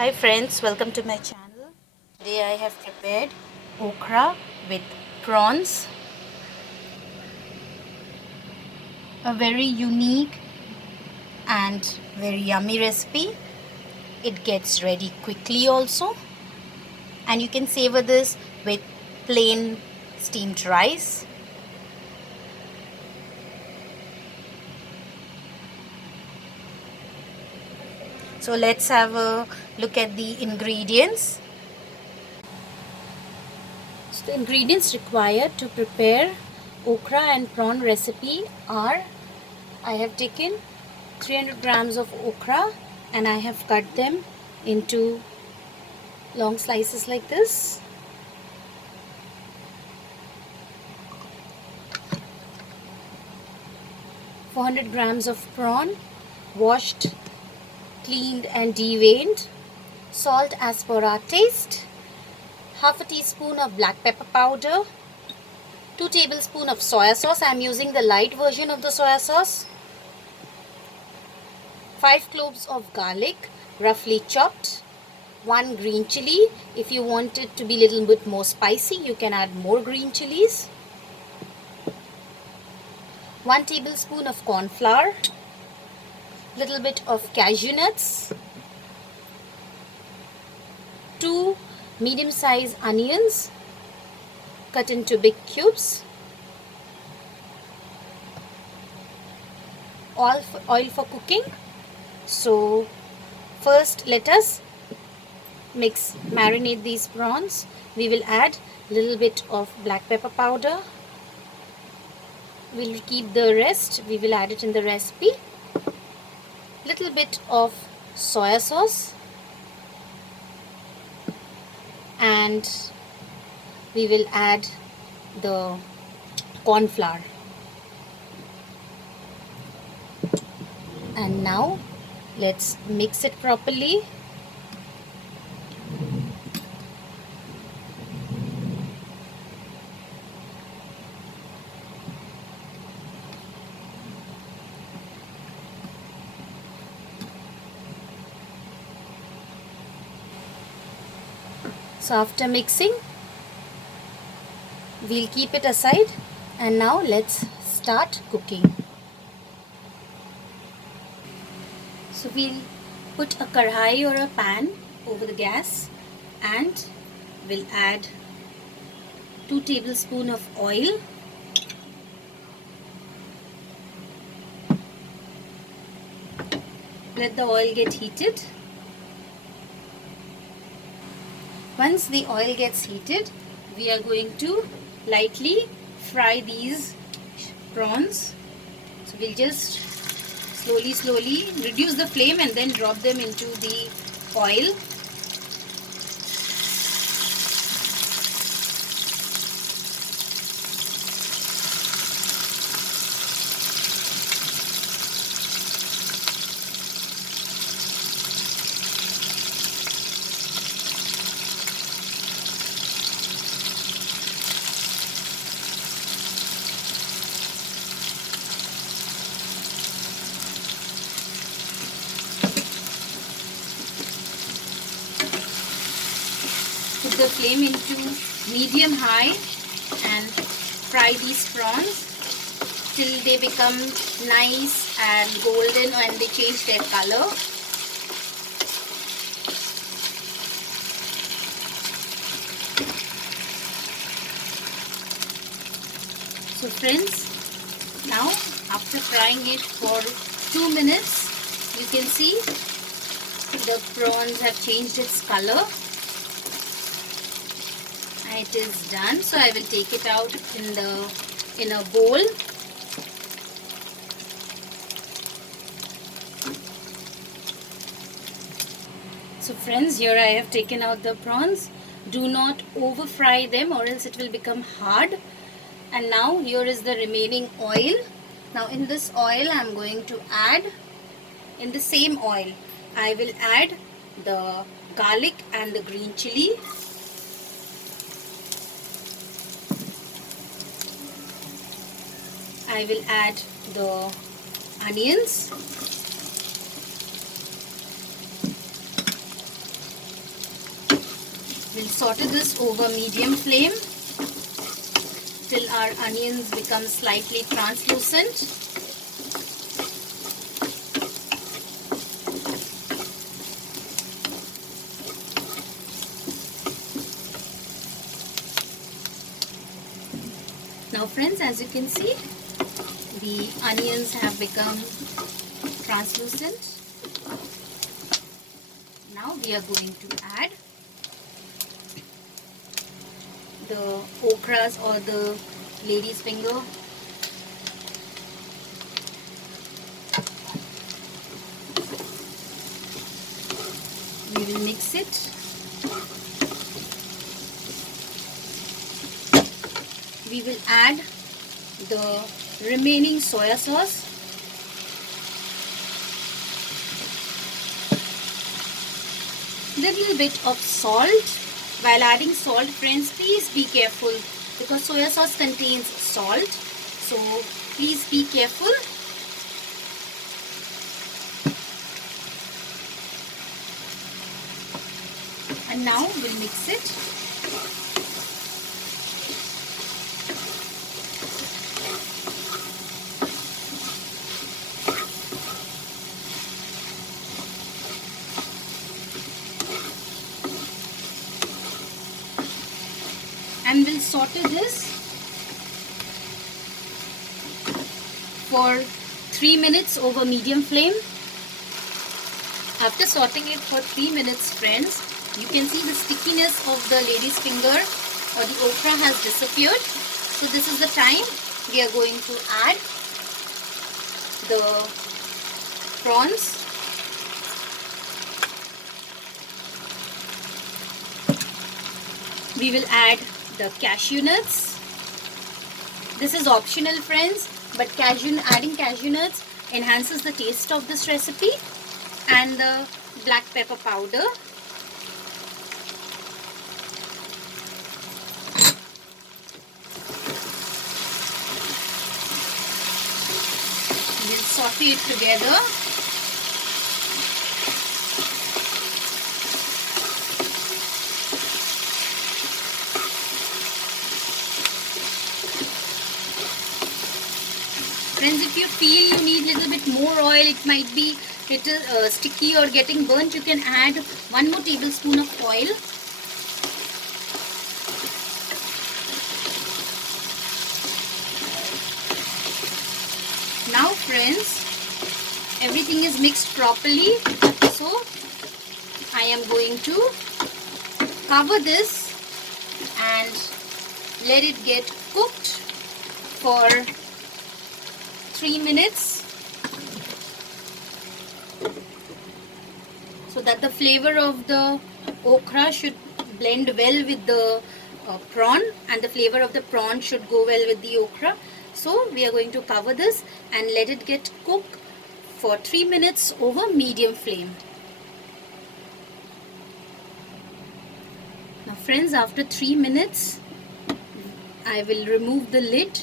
Hi friends, welcome to my channel. Today I have prepared okra with prawns. A very unique and very yummy recipe. It gets ready quickly also. And you can savor this with plain steamed rice. So let's have a look at the ingredients. So the ingredients required to prepare okra and prawn recipe are: I have taken 300 grams of okra and I have cut them into long slices like this. "400 grams of prawn, washed, cleaned and deveined. Salt as per our taste. Half a teaspoon of black pepper powder. 2 tablespoons of soya sauce. I am using the light version of the soya sauce. 5 cloves of garlic, roughly chopped. 1 green chili. If you want it to be a little bit more spicy, you can add more green chilies. 1 tablespoon of corn flour. Little bit of cashew nuts. 2 medium-sized onions cut into big cubes. Oil for cooking. So first let us marinate these prawns. We will add a little bit of black pepper powder. We'll keep the rest, we will add it in the recipe. Little bit of soya sauce, and we will add the corn flour. And now let's mix it properly. So after mixing, we'll keep it aside, and now let's start cooking. So we'll put a kadhai or a pan over the gas, and we'll add 2 tablespoons of oil. Let the oil get heated. Once the oil gets heated, we are going to lightly fry these prawns. So we'll just slowly reduce the flame and then drop them into the oil. Put the flame into medium high and fry these prawns till they become nice and golden and they change their color. So friends, now after frying it for 2 minutes, you can see the prawns have changed its color. It is done, so I will take it out in a bowl. So friends, here I have taken out the prawns. Do not over fry them or else it will become hard. And now here is the remaining oil. Now in this oil I am going to add, in the same oil I will add the garlic and the green chili. I will add the onions, We'll saute this over medium flame till our onions become slightly translucent. Now friends, as you can see, the onions have become translucent. Now we are going to add the okras or the lady's finger. We will mix it. We will add the remaining soya sauce. Little bit of salt. While adding salt, friends, please be careful because soya sauce contains salt. So please be careful. And now we'll mix it. And we'll saute this for 3 minutes over medium flame. After sauteing it for 3 minutes, friends, you can see the stickiness of the lady's finger or the okra has disappeared. So this is the time we are going to add the prawns. We will add the cashew nuts. This is optional, friends, but adding cashew nuts enhances the taste of this recipe, and the black pepper powder. We'll saute it together. Friends, if you feel you need a little bit more oil, it might be little sticky or getting burnt, you can add 1 more tablespoon of oil. Now friends, everything is mixed properly, so I am going to cover this and let it get cooked for 3 minutes so that the flavor of the okra should blend well with the prawn, and the flavor of the prawn should go well with the okra. So we are going to cover this and let it get cooked for 3 minutes over medium flame. Now friends, after 3 minutes I will remove the lid.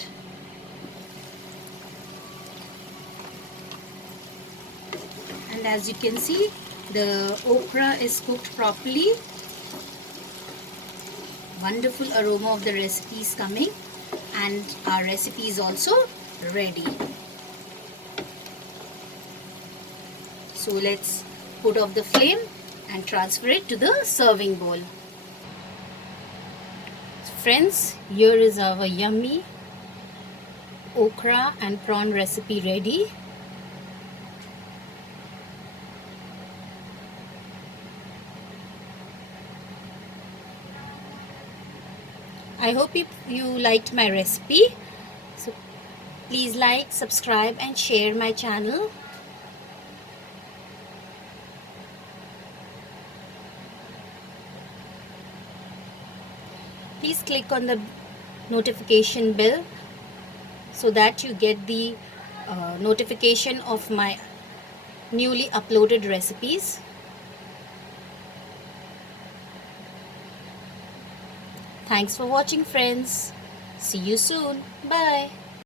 And as you can see, the okra is cooked properly. Wonderful aroma of the recipe is coming, and our recipe is also ready. So let's put off the flame and transfer it to the serving bowl. Friends, here is our yummy okra and prawn recipe ready. I hope you liked my recipe. So please like, subscribe and share my channel. Please click on the notification bell so that you get the notification of my newly uploaded recipes. Thanks for watching, friends. See you soon. Bye.